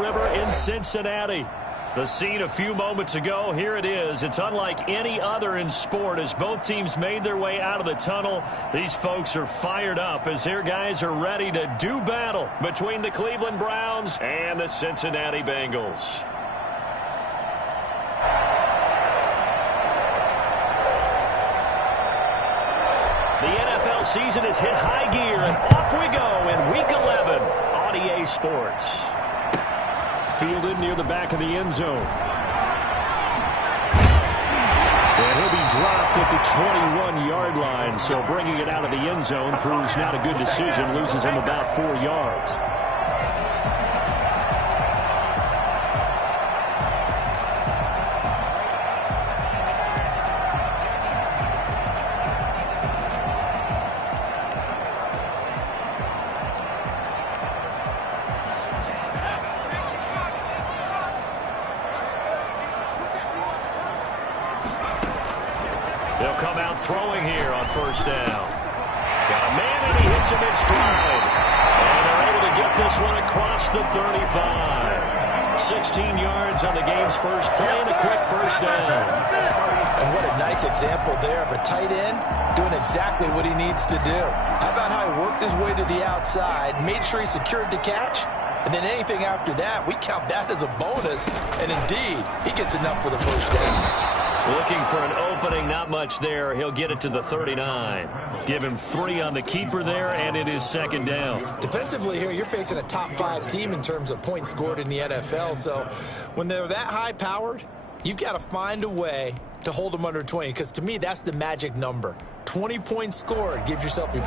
River in Cincinnati. The scene a few moments ago, here it is. It's unlike any other in sport as both teams made their way out of the tunnel. These folks are fired up as their guys are ready to do battle between the Cleveland Browns and the Cincinnati Bengals. The NFL season has hit high gear, and off we go in Week 11 on EA Sports. Fielded near the back of the end zone. And he'll be dropped at the 21-yard line, so bringing it out of the end zone proves not a good decision, loses him about 4 yards. They'll come out throwing here on first down. Got a man, and he hits him in stride. And they're able to get this one across the 35. 16 yards on the game's first play and a quick first down. And what a nice example there of a tight end doing exactly what he needs to do. How about how he worked his way to the outside, made sure he secured the catch, and then anything after that, we count that as a bonus. And indeed, he gets enough for the first down. Looking for an opening, not much there. He'll get it to the 39. Give him 3 on the keeper there, and it is second down. Defensively here, you're facing a top-5 team in terms of points scored in the NFL. So when they're that high-powered, you've got to find a way to hold them under 20, because to me, that's the magic number. 20 points scored, you give yourself your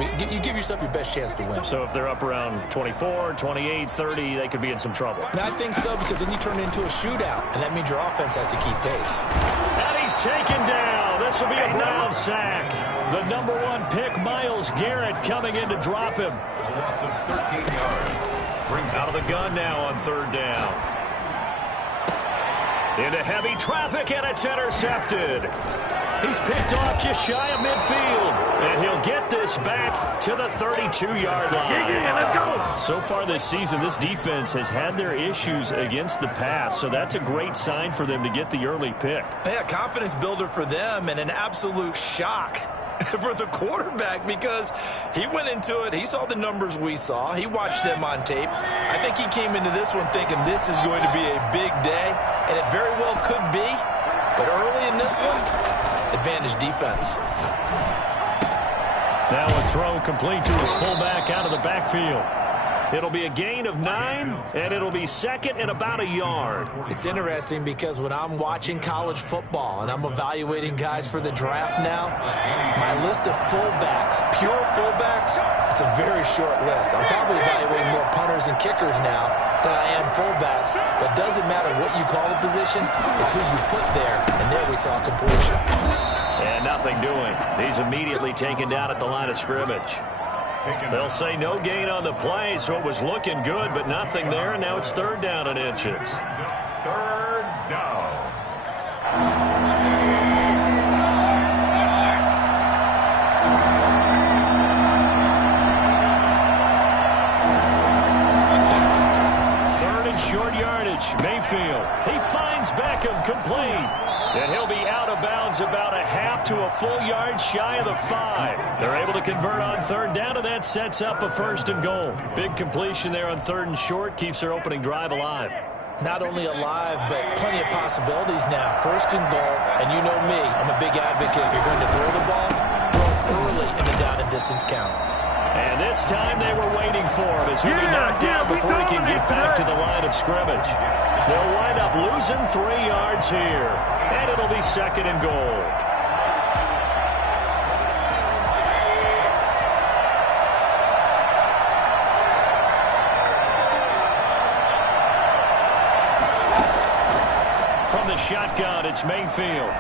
best chance to win. So if they're up around 24, 28, 30, they could be in some trouble. And I think so, because then you turn it into a shootout, and that means your offense has to keep pace. And he's taken down. This will be a Brown sack. The #1 pick, Myles Garrett, coming in to drop him. Loss of 13 yards. Brings out of the gun now on third down. Into heavy traffic, and it's intercepted. He's picked off just shy of midfield. And he'll get this back to the 32-yard line. Yeah, let's go. So far this season, this defense has had their issues against the pass, so that's a great sign for them to get the early pick. Yeah, confidence builder for them, and an absolute shock for the quarterback, because he went into it, he saw the numbers we saw, he watched them on tape. I think he came into this one thinking this is going to be a big day, and it very well could be, but early in this one, advantage defense. Now a throw complete to his fullback out of the backfield. It'll be a gain of 9, and it'll be second and about a yard. It's interesting because when I'm watching college football and I'm evaluating guys for the draft now, my list of fullbacks, pure fullbacks, it's a very short list. I'm probably evaluating more punters and kickers now than I am fullbacks, but it doesn't matter what you call the position, it's who you put there, and there we saw completion. And nothing doing. He's immediately taken down at the line of scrimmage. They'll say no gain on the play, so it was looking good, but nothing there, and now it's third down and inches. Third down. Third and short yardage. Mayfield. He finds Beckham complete. And he'll be out of bounds about a half to a full yard shy of the 5. They're able to convert on third down, and that sets up a first and goal. Big completion there on third and short keeps their opening drive alive. Not only alive, but plenty of possibilities now. First and goal, and you know me, I'm a big advocate. If you're going to throw the ball, throw it early in the down and distance count. And this time they were waiting for him as he'll be knocked down before he can get back to the line of scrimmage. They'll wind up losing 3 yards here, and it'll be second and goal. From the shotgun, it's Mayfield.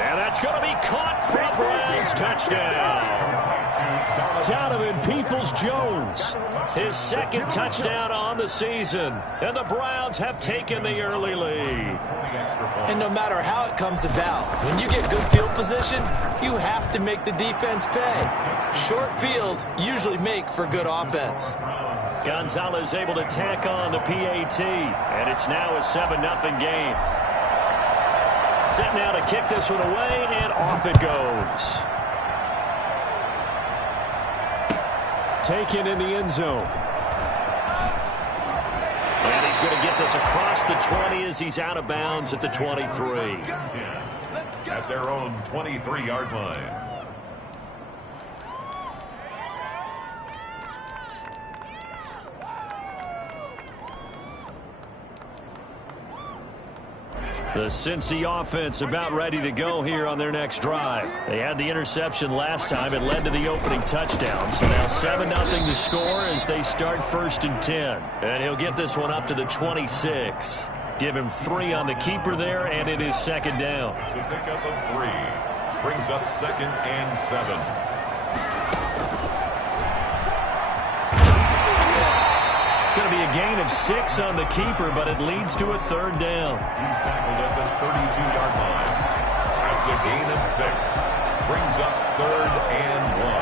And that's going to be caught for a Browns touchdown. Donovan Peoples-Jones, his second touchdown on the season. And the Browns have taken the early lead. And no matter how it comes about, when you get good field position, you have to make the defense pay. Short fields usually make for good offense. Gonzalez able to tack on the PAT, and it's now a 7-0 game. Set now to kick this one away, and off it goes. Taken in the end zone. And he's going to get this across the 20 as he's out of bounds at the 23. At their own 23-yard line. The Cincy offense about ready to go here on their next drive. They had the interception last time. It led to the opening touchdown. So now 7-0 to score as they start 1st and 10. And he'll get this one up to the 26. Give him 3 on the keeper there, and it is 2nd down. To pick up a 3. Brings up 2nd and 7. It's going to be a gain of 6 on the keeper, but it leads to a 3rd down. He's tackled at the 32-yard line. That's a gain of 6. Brings up 3rd and 1.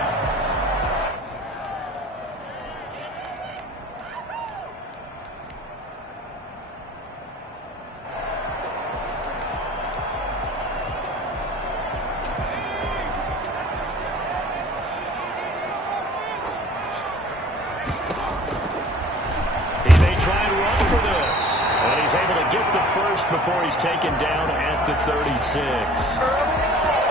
Before he's taken down at the 36.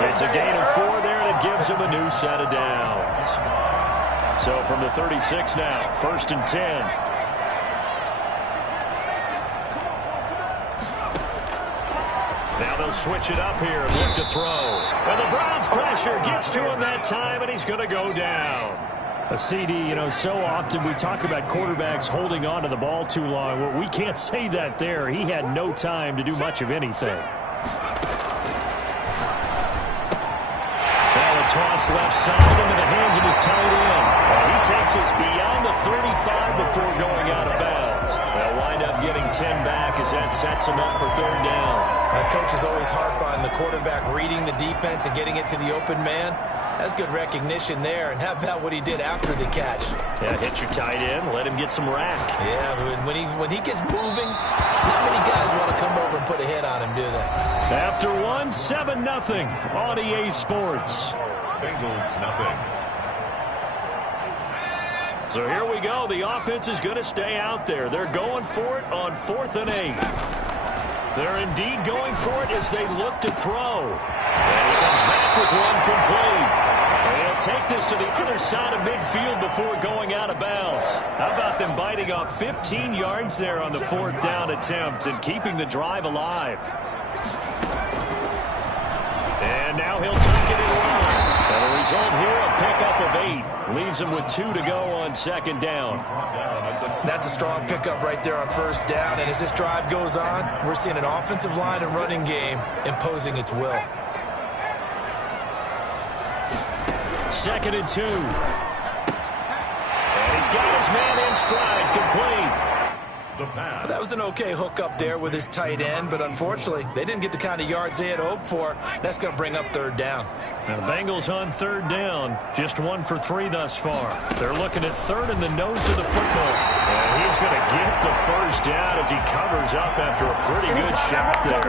It's a gain of 4 there, and it gives him a new set of downs. So from the 36 now, 1st and 10. Now they'll switch it up here and look to throw. And the Browns pressure gets to him that time, and he's going to go down. A CD, so often we talk about quarterbacks holding on to the ball too long. Well, we can't say that there. He had no time to do much of anything. Now a toss left side into the hands of his tight end. He takes us beyond the 35 before going out of bounds. They'll wind up getting 10 back as that sets him up for 3rd down. Coaches always harp on the quarterback reading the defense and getting it to the open man. That's good recognition there. And how about what he did after the catch? Yeah, hit your tight end, let him get some rack. Yeah, when he gets moving, not many guys want to come over and put a hit on him, do they? After 7-0 on EA Sports. Bengals nothing. So here we go. The offense is going to stay out there. They're going for it on 4th and 8. They're indeed going for it as they look to throw. And he comes back with one complete. And he'll take this to the other side of midfield before going out of bounds. How about them biting off 15 yards there on the 4th down attempt and keeping the drive alive? And now he'll take it in line. And the result here, a pickup of 8. Leaves him with 2 to go on 2nd down. That's a strong pickup right there on 1st down. And as this drive goes on, we're seeing an offensive line and running game imposing its will. 2nd and 2. And he's got his man in stride, complete. That was an okay hook up there with his tight end, but unfortunately, they didn't get the kind of yards they had hoped for. That's going to bring up 3rd down. Now the Bengals on 3rd down, just 1 for 3 thus far. They're looking at 3rd in the nose of the football. And he's going to get the 1st down as he covers up after a pretty good shot there.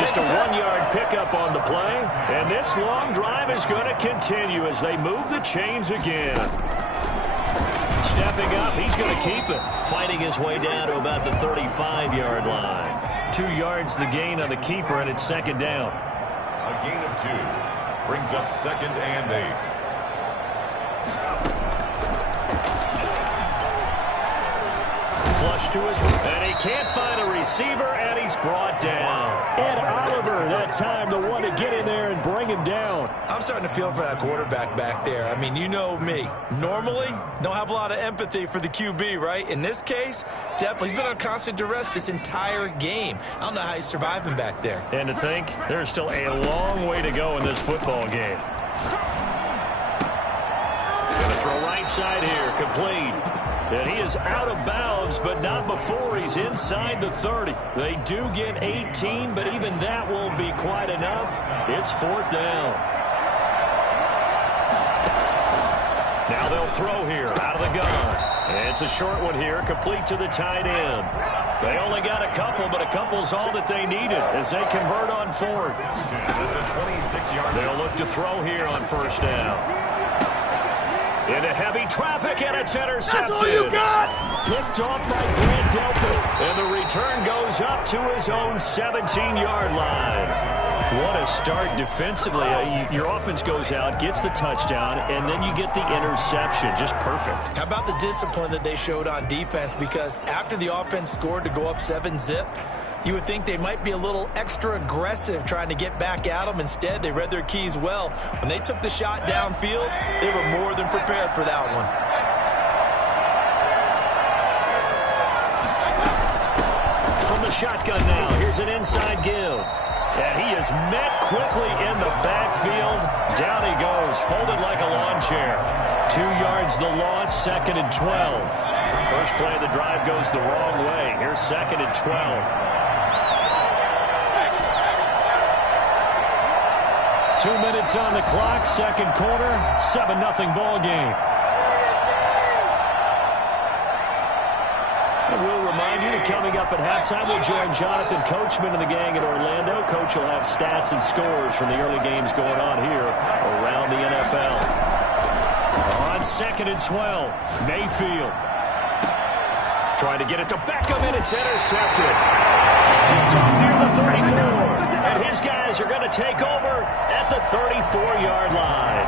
Just a 1-yard pickup on the play, and this long drive is going to continue as they move the chains again. Stepping up, he's going to keep it. Fighting his way down to about the 35-yard line. 2 yards the gain on the keeper, and it's 2nd down. A gain of 2. Brings up 2nd and 8. Flush to his right, and he can't find a receiver, and he's brought down. Ed Oliver, that time, the one to get in there and bring him down. I'm starting to feel for that quarterback back there. I mean, you know me. Normally, don't have a lot of empathy for the QB, right? In this case, definitely. He's been on constant duress this entire game. I don't know how he's surviving back there. And to think, there's still a long way to go in this football game. Going to throw right side here, complete. And he is out of bounds, but not before he's inside the 30. They do get 18, but even that won't be quite enough. It's 4th down. Now they'll throw here out of the gun. It's a short one here, complete to the tight end. They only got a couple, but a couple's all that they needed as they convert on fourth. They'll look to throw here on first down. Into heavy traffic, and it's intercepted. That's all you got! Picked off by Grant Delpit. And the return goes up to his own 17-yard line. What a start defensively. Your offense goes out, gets the touchdown, and then you get the interception. Just perfect. How about the discipline that they showed on defense? Because after the offense scored to go up 7-zip, you would think they might be a little extra aggressive trying to get back at them. Instead, they read their keys well. When they took the shot downfield, they were more than prepared for that one. From the shotgun now, here's an inside give. And he is met quickly in the backfield. Down he goes, folded like a lawn chair. 2 yards the loss, 2nd and 12. First play of the drive goes the wrong way. Here's 2nd and 12. 2 minutes on the clock, second quarter, 7-0 ball game. We'll remind you that coming up at halftime, we'll join Jonathan Coachman and the gang in Orlando. Coach will have stats and scores from the early games going on here around the NFL. On 2nd and 12, Mayfield. Trying to get it to Beckham, and it's intercepted. Near the 34. And his guys are going to take over at the 34-yard line.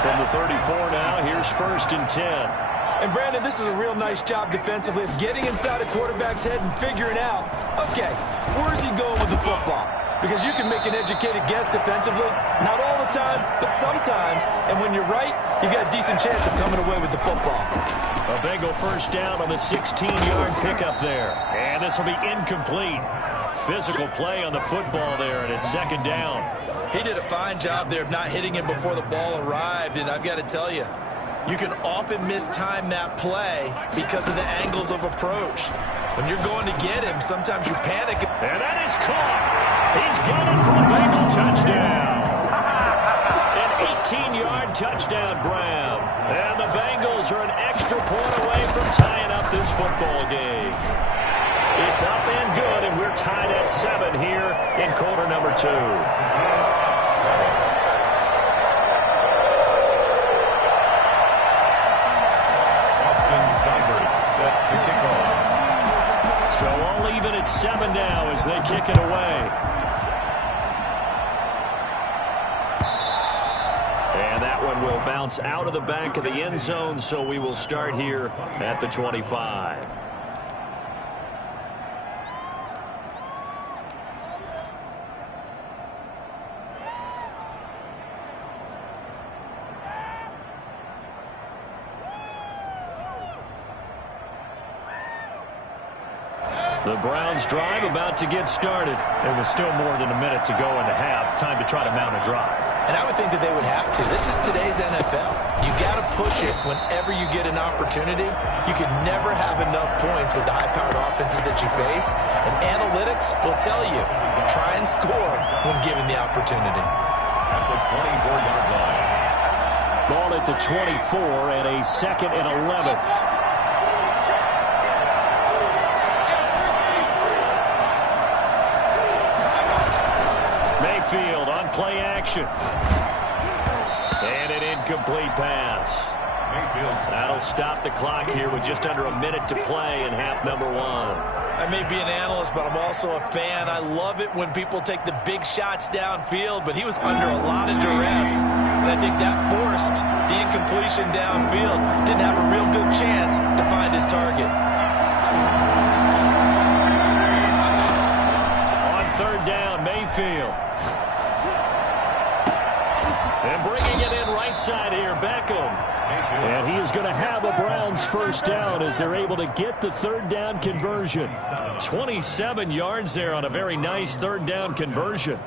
From the 34 now, here's 1st and 10. And, Brandon, this is a real nice job defensively of getting inside a quarterback's head and figuring out, okay, where's he going with the football? Because you can make an educated guess defensively, not all the time, but sometimes. And when you're right, you've got a decent chance of coming away with the football. A Bengal first down on the 16-yard pickup there. And this will be incomplete. Physical play on the football there, and it's 2nd down. He did a fine job there of not hitting him before the ball arrived, and I've got to tell you, you can often mistime that play because of the angles of approach. When you're going to get him, sometimes you panic. And that is caught. He's got it for a Bengal touchdown. An 18-yard touchdown grab. And the Bengals are an extra point away from tying up this football game. It's up and good, and we're tied at 7 here in quarter number 2. So all even at 7 now as they kick it away. And that one will bounce out of the back of the end zone, so we will start here at the 25. The Browns drive about to get started. There was still more than a minute to go in the half. Time to try to mount a drive. And I would think that they would have to. This is today's NFL. You got to push it whenever you get an opportunity. You can never have enough points with the high-powered offenses that you face. And analytics will tell you, try and score when given the opportunity. At the 24-yard line. Ball at the 24 and a 2nd and 11. Mayfield on play action. And an incomplete pass. That'll stop the clock here with just under a minute to play in half number 1. I may be an analyst, but I'm also a fan. I love it when people take the big shots downfield, but he was under a lot of duress. And I think that forced the incompletion downfield. Didn't have a real good chance to find his target. On 3rd down, Mayfield. And bringing it in right side here, Beckham. And he is going to have a Browns first down as they're able to get the 3rd down conversion. 27 yards there on a very nice 3rd down conversion.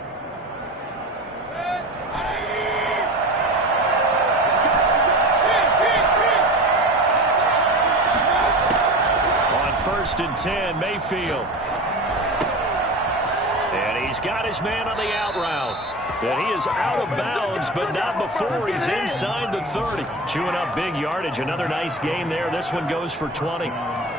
On 1st and 10, Mayfield. And he's got his man on the out route. And he is out of bounds, but not before he's inside the 30. Chewing up big yardage. Another nice gain there. This one goes for 20.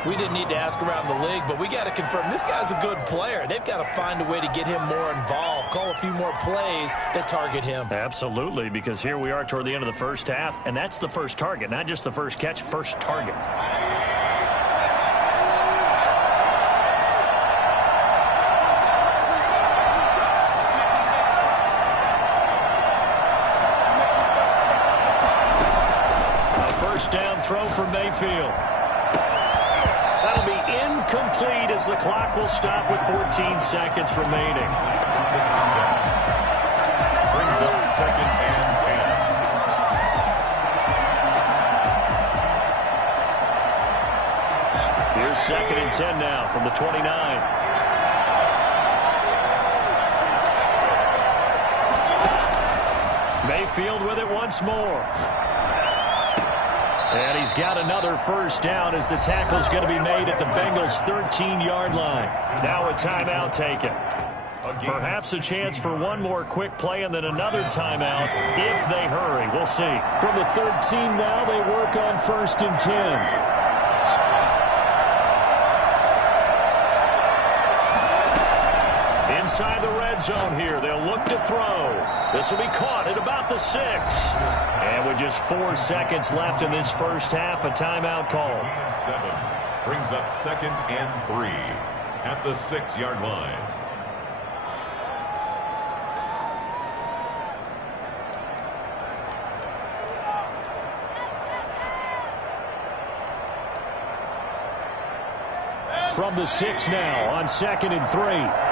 We didn't need to ask around the league, but we got to confirm this guy's a good player. They've got to find a way to get him more involved, call a few more plays that target him. Absolutely, because here we are toward the end of the first half, and that's the first target, not just the first catch, first target. Down throw for Mayfield. That'll be incomplete as the clock will stop with 14 seconds remaining. Brings up 2nd and 10. Here's 2nd and 10 now from the 29. Mayfield with it once more. And he's got another first down as the tackle's going to be made at the Bengals' 13-yard line. Now a timeout taken. Perhaps a chance for one more quick play and then another timeout if they hurry. We'll see. From the 13 now, they work on 1st and 10. Inside the red zone here. They'll look to throw. This will be caught at about the 6. And with just 4 seconds left in this first half, a timeout call. 7 brings up 2nd and 3 at the 6-yard line. From the 6 now on 2nd and 3.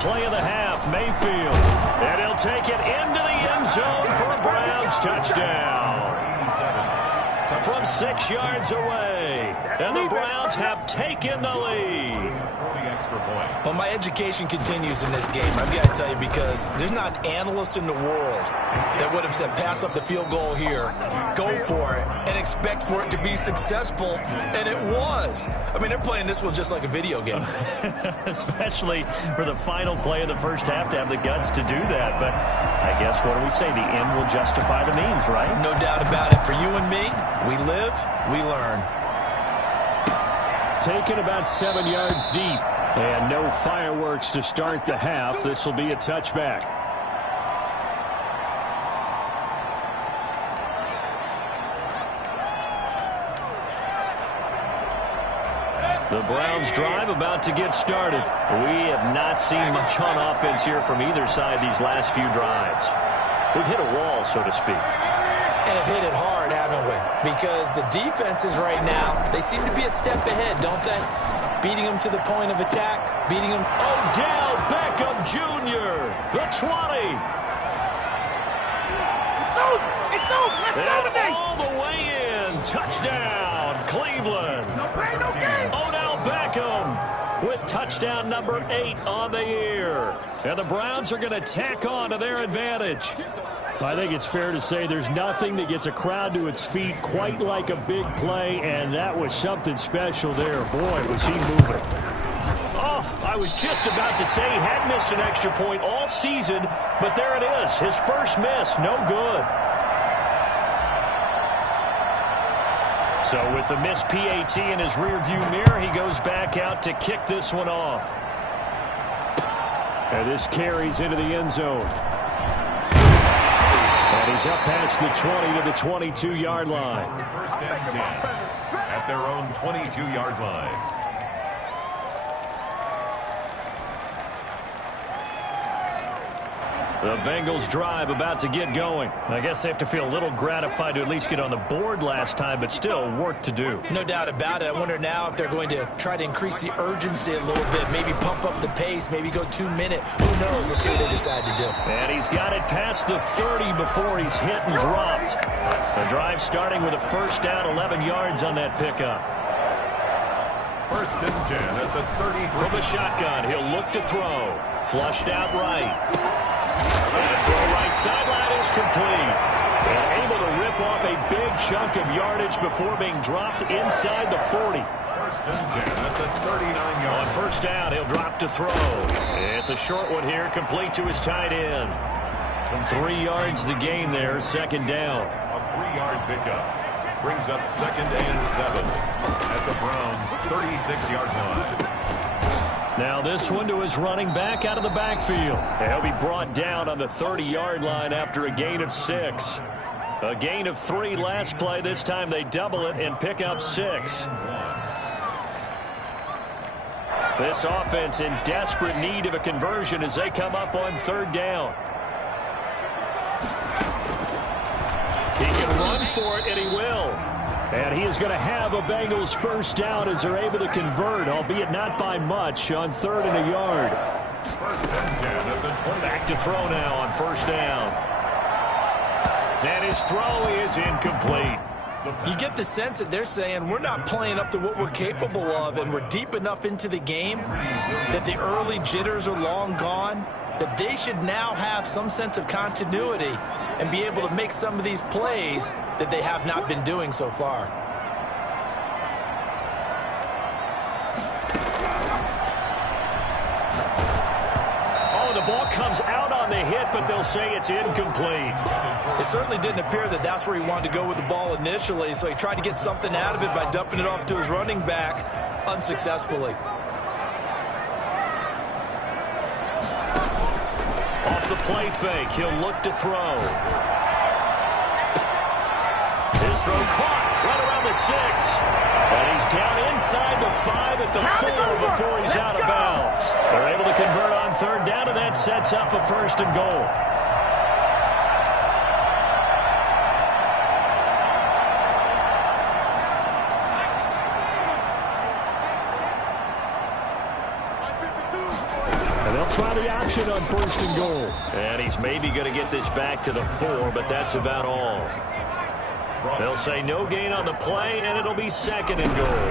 Play of the half, Mayfield. And he'll take it into the end zone for a Browns touchdown. From 6 yards away. And the Browns have taken the lead. Well, my education continues in this game, I've got to tell you, because there's not an analyst in the world that would have said pass up the field goal here, go for it, and expect for it to be successful, and it was. I mean, they're playing this one just like a video game. Especially for the final play of the first half to have the guts to do that. But I guess, what do we say? The end will justify the means, right? No doubt about it. For you and me, we live, we learn. Taken about 7 yards deep. And no fireworks to start the half. This will be a touchback. The Browns drive about to get started. We have not seen much on offense here from either side these last few drives. We've hit a wall, so to speak. And have hit it hard, haven't we? Because the defenses right now, they seem to be a step ahead, don't they? Beating them to the point of attack, beating them. Odell Beckham Jr., the 20. It's over. Let's go today. All the way in. Touchdown, Cleveland. Odell Beckham with touchdown number 8 on the year. And the Browns are going to tack on to their advantage. I think it's fair to say there's nothing that gets a crowd to its feet quite like a big play, and that was something special there. Boy, was he moving. Oh, I was just about to say he had missed an extra point all season, but there it is. His first miss, no good. So with the missed PAT in his rearview mirror, he goes back out to kick this one off. And this carries into the end zone. And he's up past the 20 to the 22-yard line. 1st and 10 at their own 22-yard line. The Bengals drive about to get going. I guess they have to feel a little gratified to at least get on the board last time, but still work to do. No doubt about it. I wonder now if they're going to try to increase the urgency a little bit, maybe pump up the pace, maybe go 2-minute. Who knows? Let's see what they decide to do. And he's got it past the 30 before he's hit and dropped. The drive starting with a first down, 11 yards on that pickup. 1st and 10 at the 30. From the shotgun, he'll look to throw. Flushed out right. And throw right sideline is complete. And able to rip off a big chunk of yardage before being dropped inside the 40. First and 10 at the 39-yard. On first down, he'll drop to throw. It's a short one here, complete to his tight end. 3 yards the gain there, second down. A 3-yard pickup. Brings up second and 7 at the Browns' 36-yard line. Now this one to his running back out of the backfield. He'll be brought down on the 30-yard line after a gain of 6. A gain of 3 last play. This time they double it and pick up 6. This offense in desperate need of a conversion as they come up on third down. He can run for it, and he will. And he is going to have a Bengals first down as they're able to convert, albeit not by much, on 3rd and a yard. First and 10 at the 20. Back to throw now on first down. And his throw is incomplete. You get the sense that they're saying we're not playing up to what we're capable of, and we're deep enough into the game that the early jitters are long gone, that they should now have some sense of continuity and be able to make some of these plays that they have not been doing so far. Oh, the ball comes out on the hit, but they'll say it's incomplete. It certainly didn't appear that that's where he wanted to go with the ball initially, so he tried to get something out of it by dumping it off to his running back unsuccessfully. Off the play fake, he'll look to throw. His throw caught right around the 6. And he's down inside the 5 at the 4 before he's out of bounds. They're able to convert on third down, and that sets up a 1st and goal. And they'll try the option on 1st and goal. And he's maybe going to get this back to the 4, but that's about all. They'll say no gain on the play, and it'll be 2nd and goal.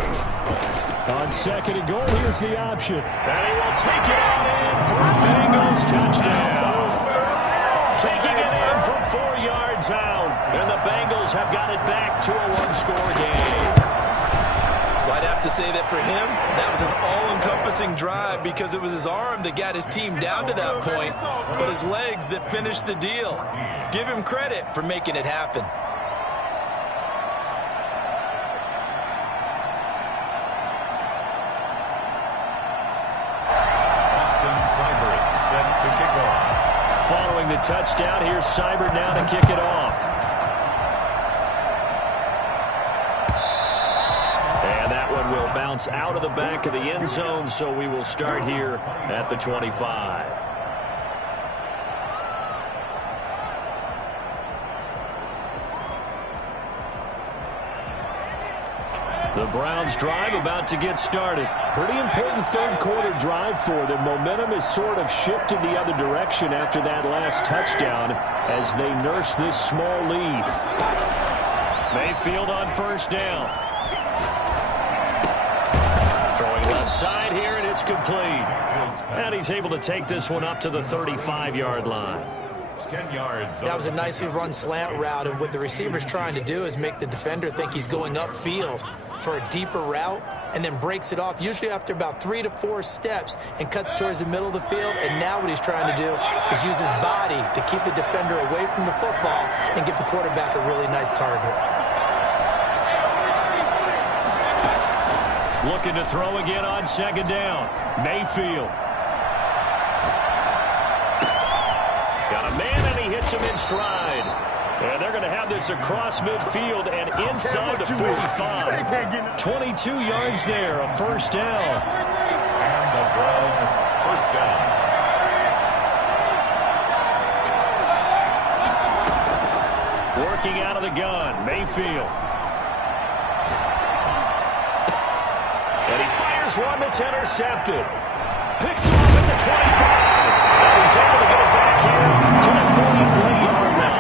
On 2nd and goal, here's the option. And he will take it on in for a Bengals touchdown. Taking it in from 4 yards out. And the Bengals have got it back to a 1-score game. Well, I'd have to say that for him, that was an all-encompassing drive because it was his arm that got his team down to that point, but his legs that finished the deal. Give him credit for making it happen. Following the touchdown, here's Seibert now to kick it off. And that one will bounce out of the back of the end zone, so we will start here at the 25. The Browns drive about to get started. Pretty important third-quarter drive for them. Momentum has sort of shifted the other direction after that last touchdown as they nurse this small lead. Mayfield on first down. Throwing left side here, and it's complete. And he's able to take this one up to the 35-yard line. 10 yards. That was a nicely run slant route, and what the receiver's trying to do is make the defender think he's going upfield for a deeper route, and then breaks it off, usually after about 3 to 4 steps, and cuts towards the middle of the field. And now what he's trying to do is use his body to keep the defender away from the football and give the quarterback a really nice target. Looking to throw again on 2nd down. Mayfield. Got a man, and he hits him in stride. And they're going to have this across midfield and inside the 45. 22 yards there, a first down. And the Browns first down. Working out of the gun, Mayfield. And he fires one that's intercepted. Picked off at the 25. And he's able to get it back here to the 43-yard line.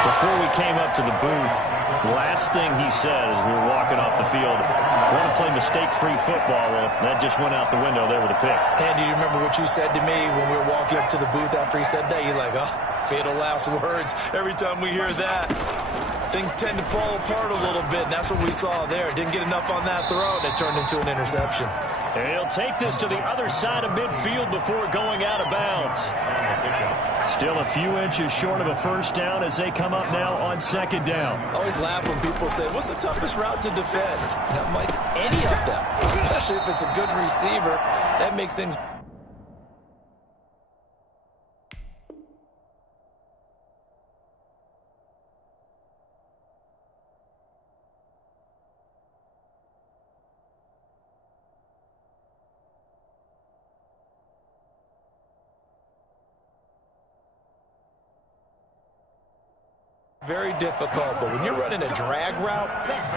Before we came up to the booth, the last thing he said as we were walking off the field, I want to play mistake-free football. Well, that just went out the window there with a pick. And do you remember what you said to me when we were walking up to the booth after he said that? You're like, oh, fatal last words. Every time we hear that, things tend to fall apart a little bit, and that's what we saw there. Didn't get enough on that throw, and it turned into an interception. And he'll take this to the other side of midfield before going out of bounds. Still a few inches short of a first down as they come up now on second down. I always laugh when people say, what's the toughest route to defend? And I'm like, any of them, especially if it's a good receiver. That makes things... very difficult, but when you're running a drag route,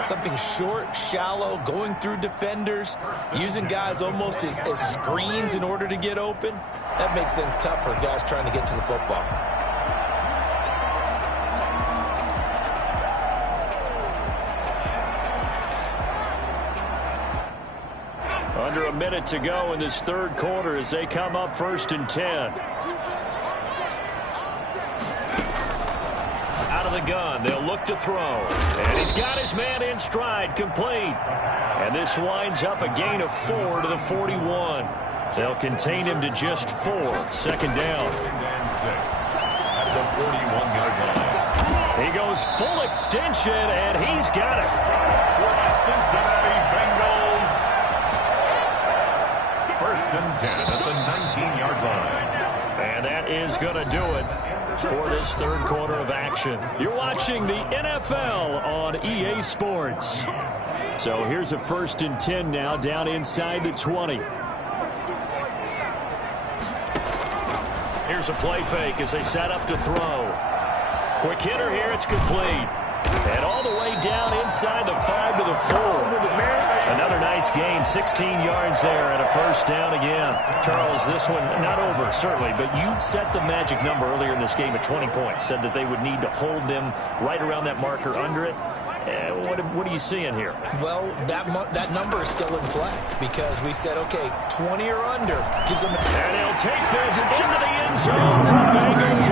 something short, shallow, going through defenders, using guys almost as screens in order to get open, that makes things tough for guys trying to get to the football. Under a minute to go in this third quarter as they come up 1st and 10. The gun. They'll look to throw. And he's got his man in stride, complete. And this winds up a gain of 4 to the 41. They'll contain him to just 4. Second down. At the 41-yard line. He goes full extension, and he's got it. For the Cincinnati Bengals. 1st and 10 at the 19-yard line. And that is going to do it for this third quarter of action. You're watching the NFL on EA Sports. So here's a 1st and 10 now down inside the 20. Here's a play fake as they set up to throw. Quick hitter here, it's complete. And all the way down inside the 5 to the 4. Another nice gain, 16 yards there and a first down again. Charles, this one not over, certainly, but you set the magic number earlier in this game at 20 points. Said that they would need to hold them right around that marker under it. What are you seeing here? Well, that number is still in play because we said, okay, 20 or under gives them... And he'll take this into the end zone for Bengals.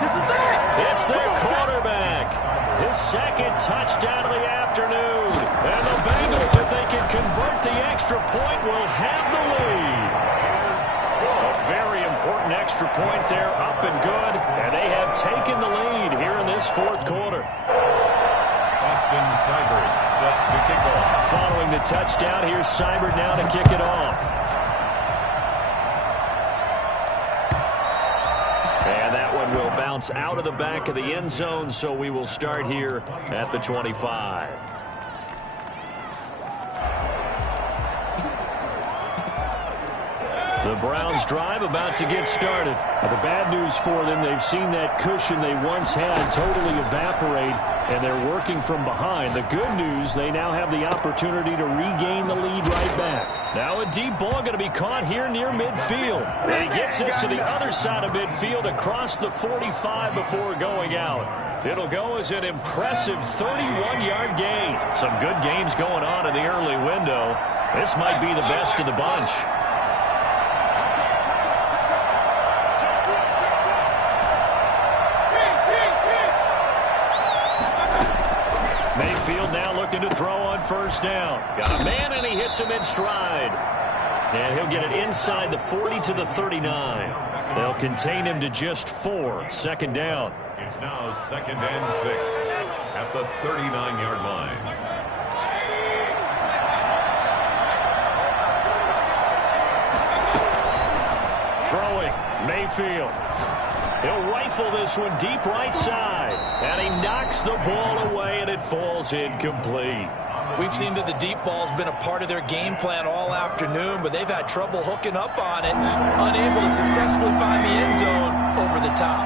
This is it! It's their quarterback. His second touchdown of the afternoon. And the Bengals, if they can convert the extra point, will have the lead. A very important extra point there, up and good. And they have taken the lead here in this fourth quarter. Austin Seibert set to kick off. Following the touchdown, here's Seibert now to kick it off. And that one will bounce out of the back of the end zone, so we will start here at the 25. The Browns drive about to get started. Now, the bad news for them, they've seen that cushion they once had totally evaporate, and they're working from behind. The good news, they now have the opportunity to regain the lead right back. Now a deep ball going to be caught here near midfield. And he gets this to the other side of midfield across the 45 before going out. It'll go as an impressive 31-yard gain. Some good games going on in the early window. This might be the best of the bunch. Mayfield now looking to throw on first down. Got a man, and he hits him in stride. And he'll get it inside the 40 to the 39. They'll contain him to just 4. Second down. It's now 2nd and 6 at the 39-yard line. Throwing, Mayfield. He'll rifle this one deep right side. And he knocks the ball away, and it falls incomplete. We've seen that the deep ball's been a part of their game plan all afternoon, but they've had trouble hooking up on it, unable to successfully find the end zone over the top.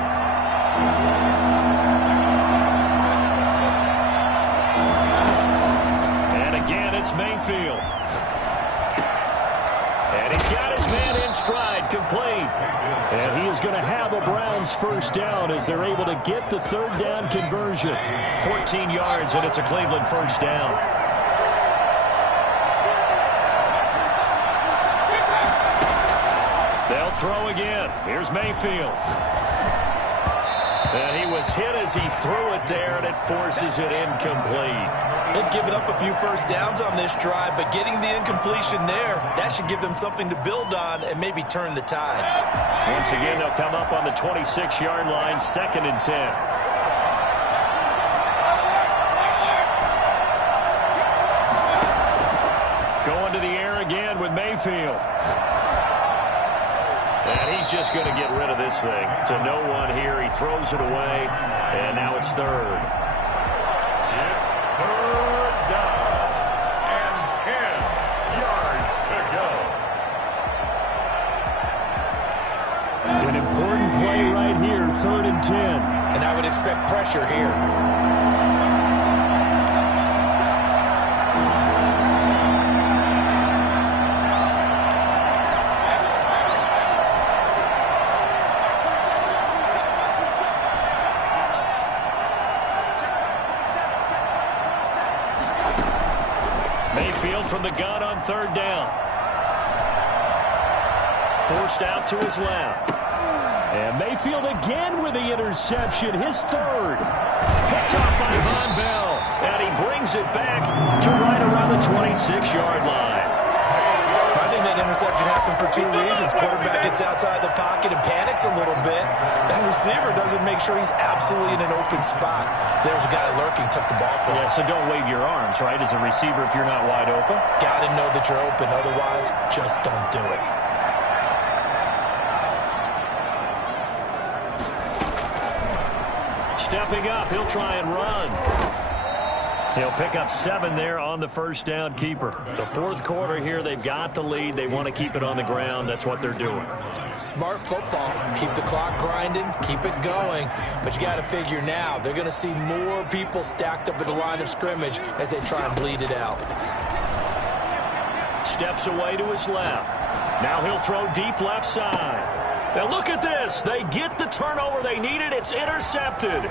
And again, it's Mayfield. And he's got his man in stride, complete. And he is going to have a Browns first down as they're able to get the third down conversion. 14 yards, and it's a Cleveland first down. They'll throw again. Here's Mayfield. And he was hit as he threw it there, and it forces it incomplete. They've given up a few first downs on this drive, but getting the incompletion there, that should give them something to build on and maybe turn the tide. Once again, they'll come up on the 26-yard line, 2nd and 10. Going to the air again with Mayfield. And he's just going to get rid of this thing. To no one here. He throws it away. And now it's 3rd. It's 3rd down. And 10 yards to go. An important play right here. 3rd and 10. And I would expect pressure here. From the gun on 3rd down. Forced out to his left. And Mayfield again with the interception, his 3rd. Picked off by Von Bell. And he brings it back to right around the 26-yard line. I think that interception happened for 2 reasons. Quarterback gets outside the pocket and panics a little bit. And receiver doesn't make sure he's absolutely in an open spot. So there's a guy lurking, took the ball from him. Yeah, so don't wave your arms, right, as a receiver if you're not wide open. Got to know that you're open. Otherwise, just don't do it. Stepping up, he'll try and run. He'll pick up 7 there on the first down keeper. The 4th quarter here, they've got the lead. They want to keep it on the ground. That's what they're doing. Smart football. Keep the clock grinding. Keep it going. But you got to figure now, they're going to see more people stacked up at the line of scrimmage as they try and bleed it out. Steps away to his left. Now he'll throw deep left side. Now look at this. They get the turnover they needed. It's intercepted.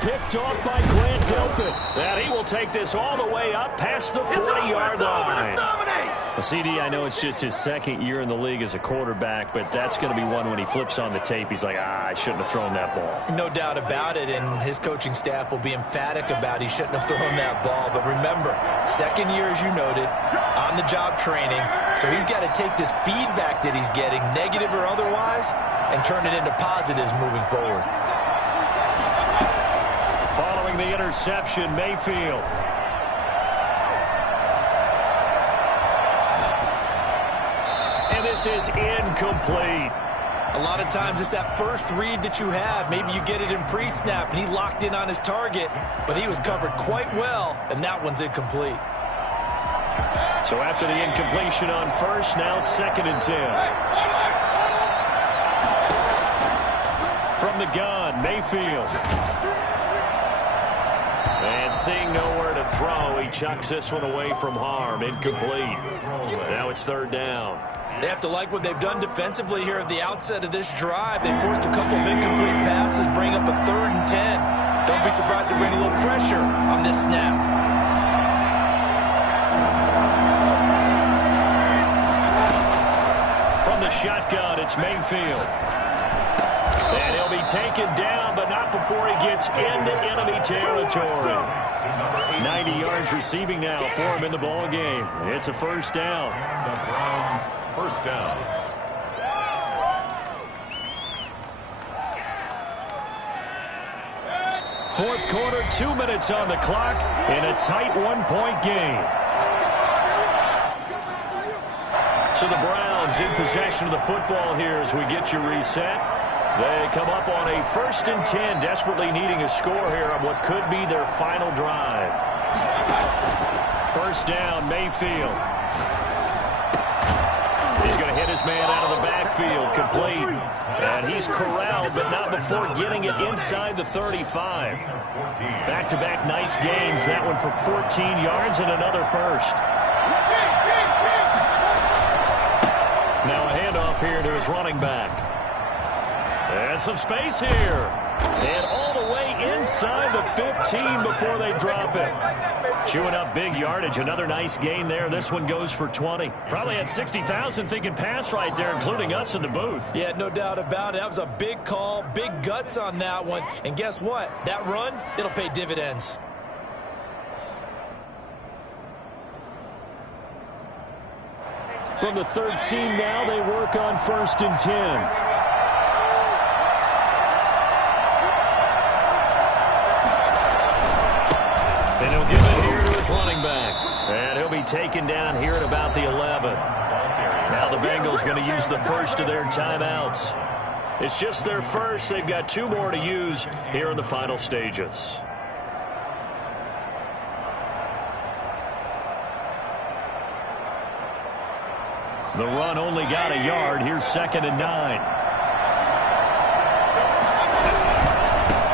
Picked off by Grant Delpit. And he will take this all the way up past the 40-yard line. Well, CD, I know it's just his 2nd year in the league as a quarterback, but that's going to be one when he flips on the tape. He's like, I shouldn't have thrown that ball. No doubt about it, and his coaching staff will be emphatic about he shouldn't have thrown that ball. But remember, 2nd year, as you noted, on-the-job training. So he's got to take this feedback that he's getting, negative or otherwise, and turn it into positives moving forward. Following the interception, Mayfield. And this is incomplete. A lot of times it's that first read that you have. Maybe you get it in pre-snap, and he locked in on his target, but he was covered quite well, and that one's incomplete. So after the incompletion on 1st, now 2nd and 10. From the gun, Mayfield. And seeing nowhere to throw, he chucks this one away from harm. Incomplete. Now it's 3rd down. They have to like what they've done defensively here at the outset of this drive. They forced a couple of incomplete passes, bring up a 3rd and 10. Don't be surprised to bring a little pressure on this snap. From the shotgun, it's Mayfield. And he'll be taken down, but not before he gets into enemy territory. 90 yards receiving now for him in the ball game. It's a 1st down. The Browns, 1st down. Fourth quarter, 2 minutes on the clock in a tight 1-point game. So the Browns in possession of the football here as we get you reset. They come up on a 1st and 10, desperately needing a score here on what could be their final drive. 1st down, Mayfield. He's going to hit his man out of the backfield, complete. And he's corralled, but not before getting it inside the 35. Back-to-back nice gains, that one for 14 yards and another 1st. Now a handoff here to his running back. And some space here. And all the way inside the 15 before they drop it. Chewing up big yardage. Another nice gain there. This one goes for 20. Probably had 60,000 thinking pass right there, including us in the booth. Yeah, no doubt about it. That was a big call, big guts on that one. And guess what? That run, it'll pay dividends. From the 13 now, they work on 1st and 10. And he'll give it here to his running back. And he'll be taken down here at about the 11. Now the Bengals going to use the first of their timeouts. It's just their first. They've got 2 more to use here in the final stages. The run only got a yard. Here's 2nd and 9.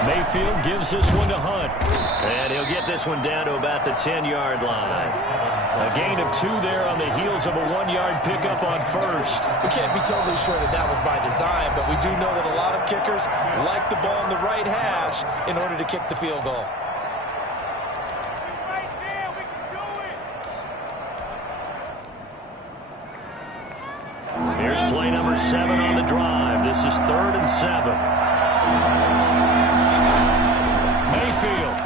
Mayfield gives this one to Hunt. And he'll get this one down to about the 10-yard line. A gain of 2 there on the heels of a 1-yard pickup on first. We can't be totally sure that that was by design, but we do know that a lot of kickers like the ball in the right hash in order to kick the field goal. Here's play number 7 on the drive. This is 3rd and 7. Mayfield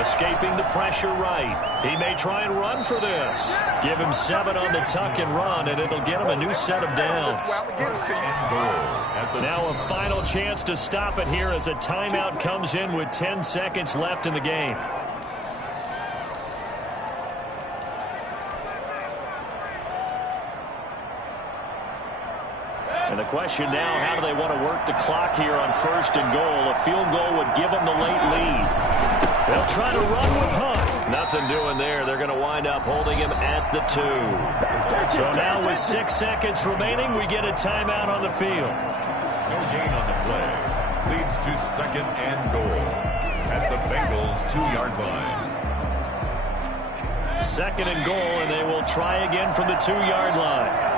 escaping the pressure right. He may try and run for this. Give him 7 on the tuck and run, and it'll get him a new set of downs. Now a final chance to stop it here as a timeout comes in with 10 seconds left in the game. And the question now, how do they want to work the clock here on 1st and goal? A field goal would give them the late lead. They'll try to run with Hunt. Nothing doing there. They're going to wind up holding him at the 2. So now with 6 seconds remaining, we get a timeout on the field. No gain on the play. Leads to 2nd and goal at the Bengals' 2-yard line. 2nd and goal, and they will try again from the 2-yard line.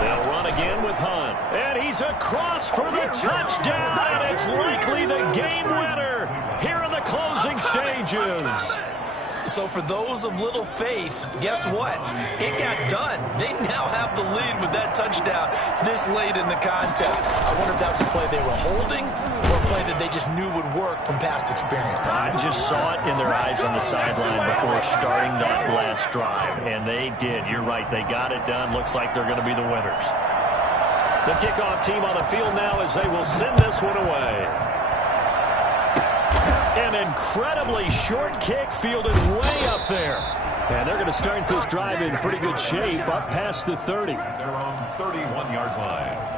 They'll run again with Hunt. And he's across for the touchdown, and it's likely the game winner here in the closing stages. So for those of little faith, guess what? It got done. They now have the lead with that touchdown this late in the contest. I wonder if that was a play they were holding or a play that they just knew would work from past experience. I just saw it in their eyes on the sideline before starting that last drive, and they did. You're right. They got it done. Looks like they're going to be the winners. The kickoff team on the field now as they will send this one away. An incredibly short kick fielded way up there. And they're going to start this drive in pretty good shape up past the 30. They're on 31-yard line.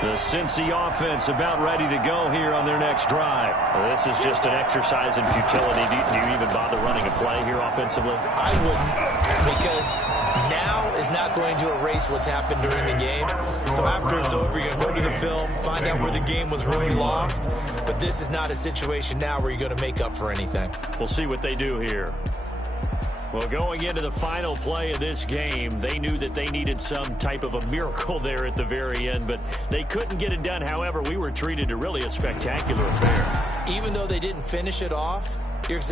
The Cincy offense about ready to go here on their next drive. Well, this is just an exercise in futility. Do you even bother running a play here offensively? I wouldn't, because now is not going to erase what's happened during the game. So after it's over, you're going to go to the film, find out where the game was really lost. But this is not a situation now where you're going to make up for anything. We'll see what they do here. Well, going into the final play of this game, they knew that they needed some type of a miracle there at the very end, but they couldn't get it done. However, we were treated to really a spectacular affair. Even though they didn't finish it off,